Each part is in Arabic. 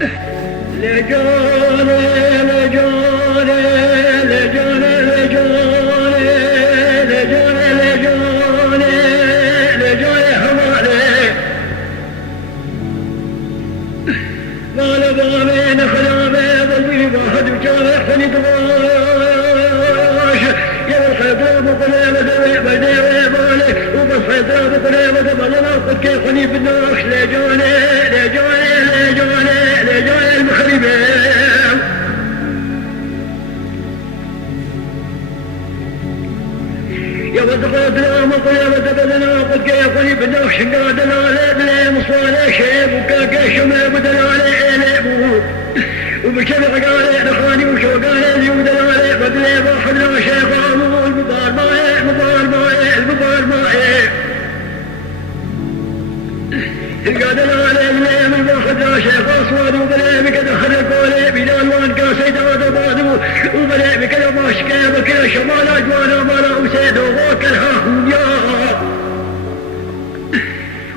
لجاني لجاني لجاني لجاني لجاني لجاني لجاني حمالي قال بابي نخلابي ظلمي واحد وجامع حني دواش يا الحيطان بقليبة بديوي بالي وبالحيطان بقليبة بلنا قد كيف حني بالناش لجاني لجاني لجاني لجاني المخربين يا ودقاتنا مقلبة بدنا قد كيف حني بالناش قادنا لبلي مصالي شيب وكاكا شمال بدنا لعلبو وبشبع قالي نخاني وشو قالي اليود العالي بدلي واحدنا شيخ عمو المبار ماي المبار ماي المبار ماي القاد العالي بلي من واحدنا شيخ أصواد وبلي بكذا خلي قولي بلال وان كاسي داد بادو وبلي بكذا ماشكي بكذا شمال أجوانا مالا وسيد وغوك الهاهويا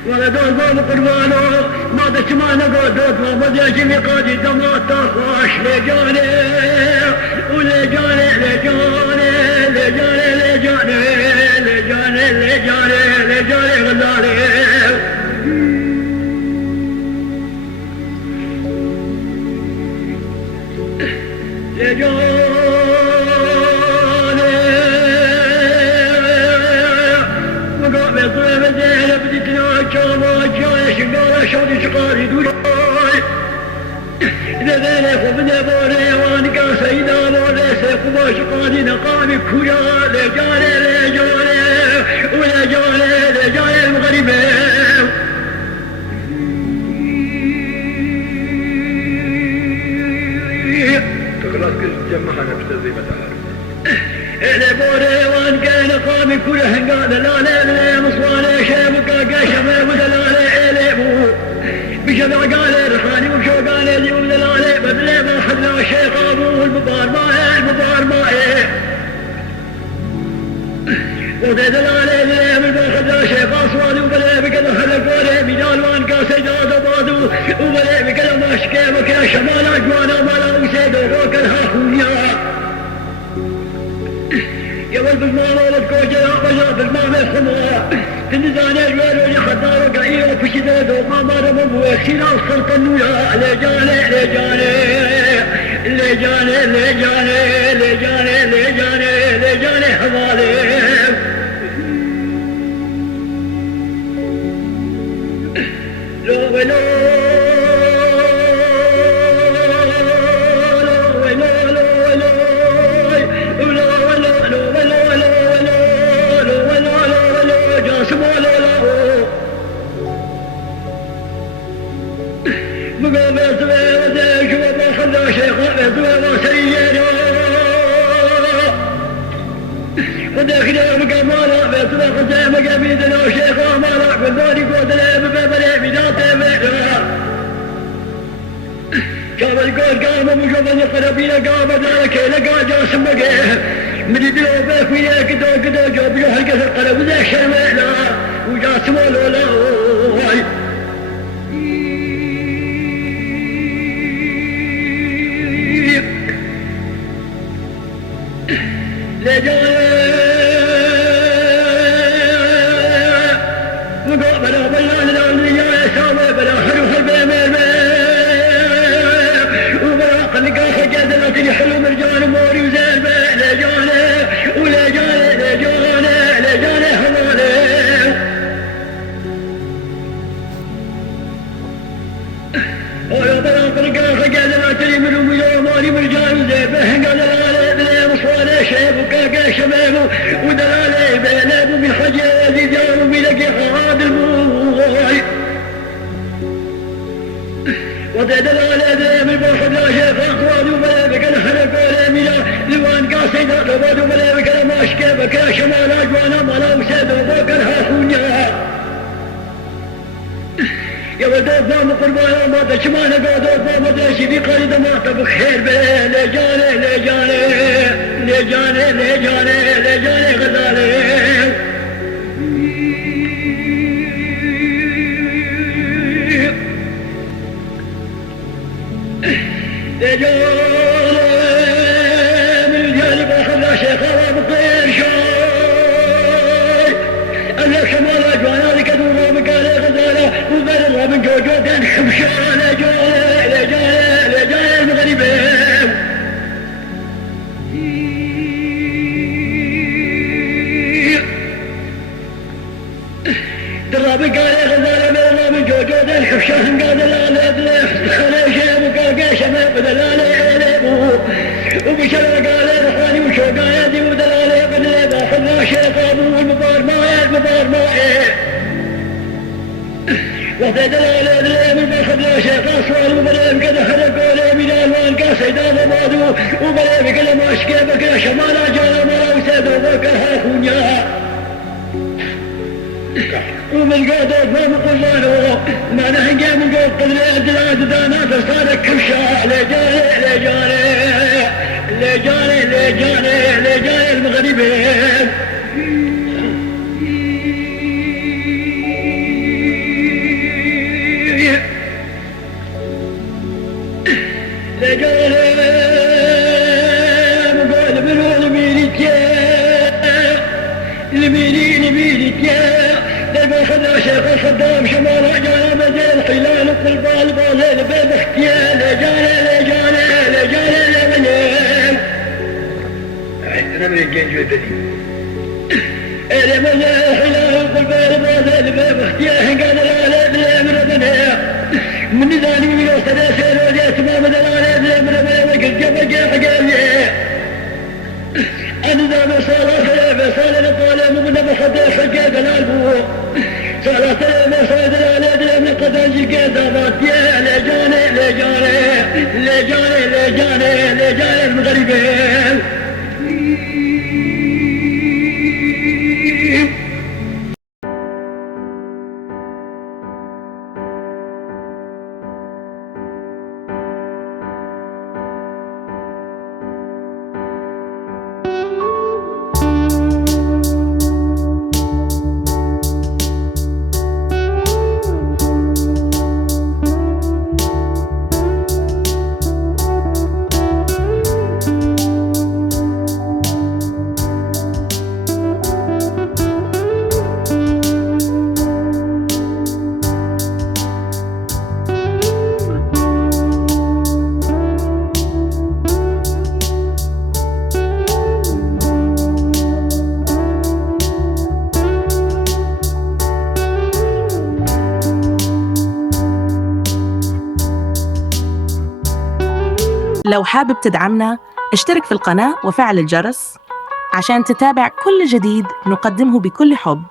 ولا دول باب قربانو ما دشمانه قدوت ما بدي لي قادي دمات تخاش لجاني ولجاني لجاني لجاني لجاني لجاني لجاني لجاني غزالي لجاني وقابل طلب زين بديتنا جاما جاي شقارة شودي شقاري دولاي إذا ذيني خبنا بوري وانكا سيدا بوري سيقوما شقاري نقامي كورا لجاني لجاني ولجاني لجاني المغربين تقرأ كل جمعها نفسه زي ما تعرف إلي بوري وان كان قامي كل هنقال لا لا لا مصواني شيبك قاشمي ودلالي إلي بو بشبع قالي رخاني وشو قالي لي ودلالي بدلي ما حدنا شيخ أبو المبار ماي المبار ماي وذي دلالي لي من حدنا شيخ أصواني وبلي بكذا خلق بوري بجال وان كاسي داد بادو وبلي بكذا ماشكي بكذا شمال أجوانا مالا وسيد وغوك الهاهويا يا ولد الماما ولد كوجة يا بجا بالماما الحمراء تنزاني الويل ولي خدار وقعية وفشي دادو ماما رمو ويخسينا الصرط النويا لجاني لجاني لجاني لجاني لجاني لجاني لجاني حضالي لو ولو مقابل سوي وديك وما خلى شيخ سوي وسيرا وديك يا مقامالا بسوي خزي مقابيدنا شيخ مالا قداني قدنا ببابلي بداته بيها كابل قول قام مجبني قربينا قام دارك لقى جاسم مقيه مدي دلو بيك وياك كدو كدو جوب يحرق القلب ذاك شرمينا وجاسم ولا وقابل بلان الأولياء سامي بلا حلو البيمير وبلا قلقا خجاد لكن حلو مرجان موري وزين لجاني ولجاني لجاني لجاني حمالي وبلا قلقا خجاد لكن منهم موري مرجان وزين قال شيب وكاكا شباب ودلالي بيناب بالحجاز جار بلقي حراد الموضوع ودلالي ديم البوحد لا شيخ اخوان وبلا بك الحلق ولا ملا لوان قاصد لباد وبلا بك الماشكي بكا شمال اجوانا ملا وسيد وبوك الهاخونيا يا ودوك ما قربانا ما تشمانا قادوك ما داشي بقريد ما تبخير بيه لجاني لجاني لجاني لجاني لجاني غزالي من الجانب أخذ شيخ بقير شاي أنا شمال أجوانا لك دورا مقالي غزالة وغير الله من جوجوتين خمشان لجالي المغربين درابي قالي غزالة من الله من جوجوتين خمشان قال لا خلي شيء وقاقي شمال بدلالي وبشرى قالي رخاني وشوقايدي ودلالي بدلي باخذنا شيخ أبو المبار مائي وفي دلالي دلالي من باخذنا شيخ أصوال وبليم قد خلقوا لي من ألوان قاسيدان وبادو وبليم قل ما أشكي بقى شمالا جانا مرا وسيدو بكها خونيا ومن قادر ما مقلانه ما نحقي من قول قدري أدلاد دانا فصارك كمشا لجاني المغربين لجاني مقال بلو لميليتيا دابا خذا شيخ صدام شمال جانا مزيل خلال القلبان بالي بيض اختيا لجاني لمنين عندنا من الجنج والبدي لمنين خلال القلبان بالي بيض اختيا قال لا من ربنا من ذاني من وصل سير وجيت ما بدل من ربنا وقلت جبا قال لي أنا ذا بصالة لطالة من بخطي حقا دلالبو صالة بصالة دلالة من قدنجي كذا باتيا لجاني المغربين لو حابب تدعمنا اشترك في القناة وفعل الجرس عشان تتابع كل جديد نقدمه بكل حب.